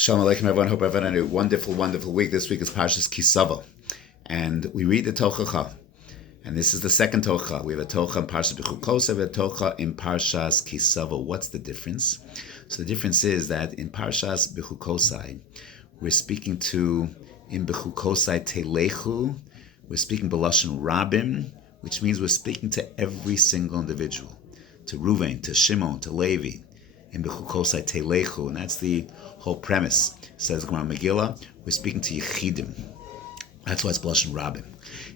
Shalom Aleichem, everyone. Hope everyone had a wonderful, wonderful week. This week is Parshas Savo. And we read the Tochacha. And this is the second Tochacha. We have a Tochacha in Parshas Bechukosai, we have a Tochacha in Parshas Savo. What's the difference? So the difference is that in Parshas Bechukosai, we're speaking to, in Bechukosai Telechu, we're speaking B'lashon Rabim, which means we're speaking to every single individual. To Ruvain, to Shimon, to Levi. In Bechukosai Telechu, and that's the whole premise. Says Gemara Megillah, we're speaking to Yechidim. That's why it's B'lashon Rabim.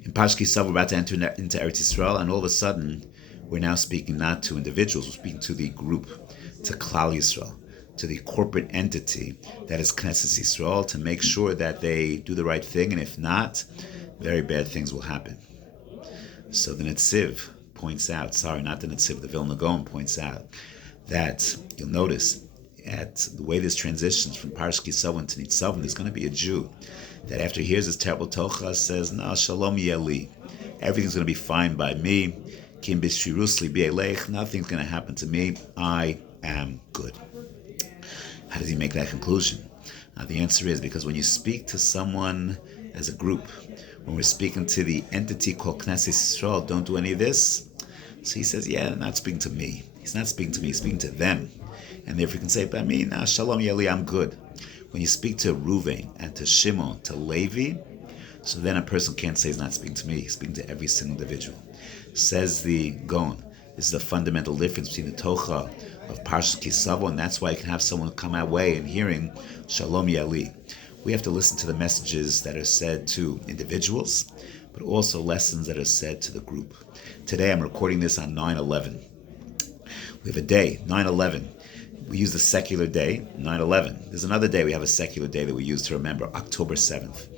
In Parshas Savo, we're about to enter into Eretz Yisrael, and all of a sudden, we're now speaking not to individuals, we're speaking to the group, to Klal Yisrael, to the corporate entity that is Knesset Yisrael, to make sure that they do the right thing, and if not, very bad things will happen. So the Netziv points out, the Vilna Gaon points out, that you'll notice at the way this transitions from Parshas Savo to Nitzavim, there's going to be a Jew that after he hears this terrible Tocha says, "No, Shalom Yeli, everything's going to be fine by me. Kim b'shirusli b'elech, nothing's going to happen to me. I am good." How does he make that conclusion? The answer is because when you speak to someone as a group, when we're speaking to the entity called Knesset Yisrael, don't do any of this. So he says, not speaking to me. He's not speaking to me, he's speaking to them. And therefore you can say, by me, Shalom Yeli, I'm good. When you speak to Ruvain and to Shimon, to Levi, so then a person can't say he's not speaking to me, he's speaking to every single individual. Says the Gaon, this is a fundamental difference between the Tocha of Parshas Savo, and that's why you can have someone come our way and hearing Shalom Yeli. We have to listen to the messages that are said to individuals, but also lessons that are said to the group. Today I'm recording this on 9/11. We have a day, 9/11. We use the secular day, 9/11. There's another day we have a secular day that we use to remember, October 7th.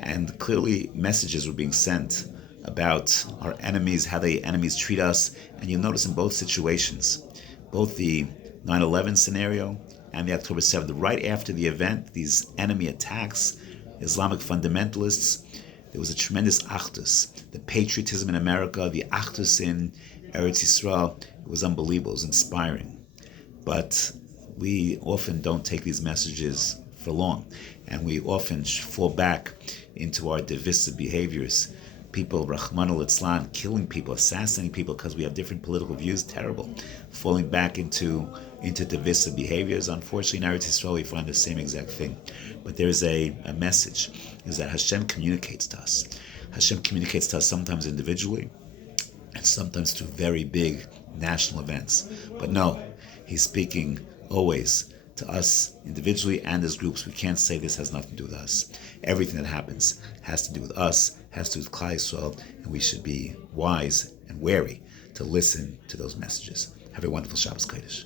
And clearly messages were being sent about our enemies, how the enemies treat us. And you'll notice in both situations, both the 9/11 scenario and the October 7th, right after the event, these enemy attacks, Islamic fundamentalists, there was a tremendous achdus. The patriotism in America, the achdus in Eretz Yisrael, it was unbelievable, it was inspiring. But we often don't take these messages for long, and we often fall back into our divisive behaviors. People, Rahman al-Islam, killing people, assassinating people because we have different political views, terrible. Falling back into divisive behaviors. Unfortunately, in Eretz Yisrael, we find the same exact thing. But there's a message, is that Hashem communicates to us. Hashem communicates to us sometimes individually, and sometimes through very big national events. But no, He's speaking always to us individually and as groups. We can't say this has nothing to do with us. Everything that happens has to do with us, has to do with Klal Yisrael, and we should be wise and wary to listen to those messages. Have a wonderful Shabbos Kodesh.